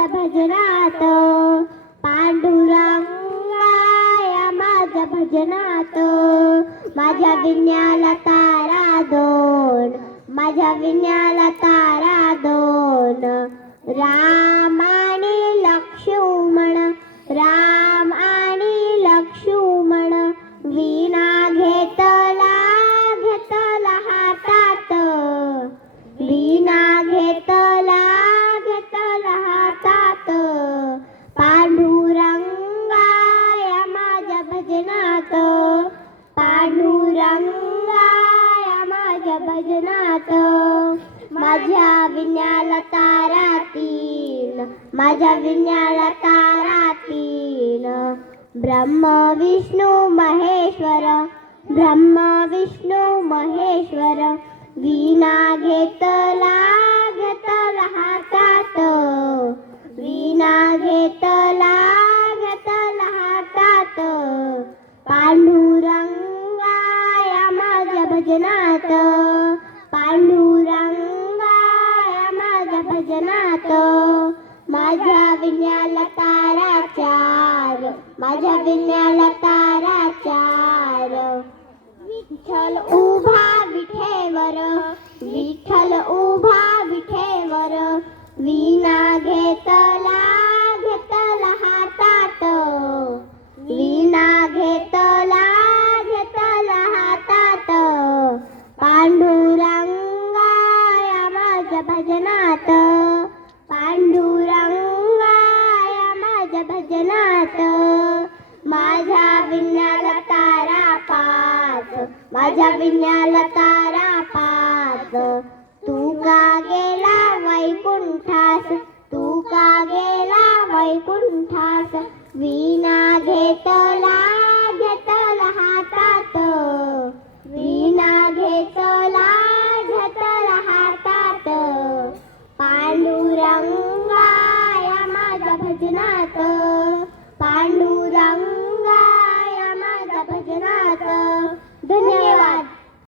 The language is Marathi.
माझ्या भजनात. पांडुरंगाया माझ्या भजनात. माझ्या विण्याला तारा दोन. माझ्या विण्याला तारा दोन. राम भजनात. माझ्या विण्याला तारातील माझ्या विण्याला तारातील ब्रह्म विष्णू महेश्वर. ब्रह्म विष्णू महेश्वर. वीणा घेतला भजनात पांडुरंगा माझ्या भजनात. माझ्या विण्याला तारा चार माझ्या विण्याला तारा चार. विठ्ठल उभा विठेवर विठ्ठल पांडुरंगाया माझ्या भजनात. माझ्या विण्याला तारा पाच माझ्या विण्याला तारा पाच तू का गेला वैकुंठास तू का गेला वैकुंठास? वीणा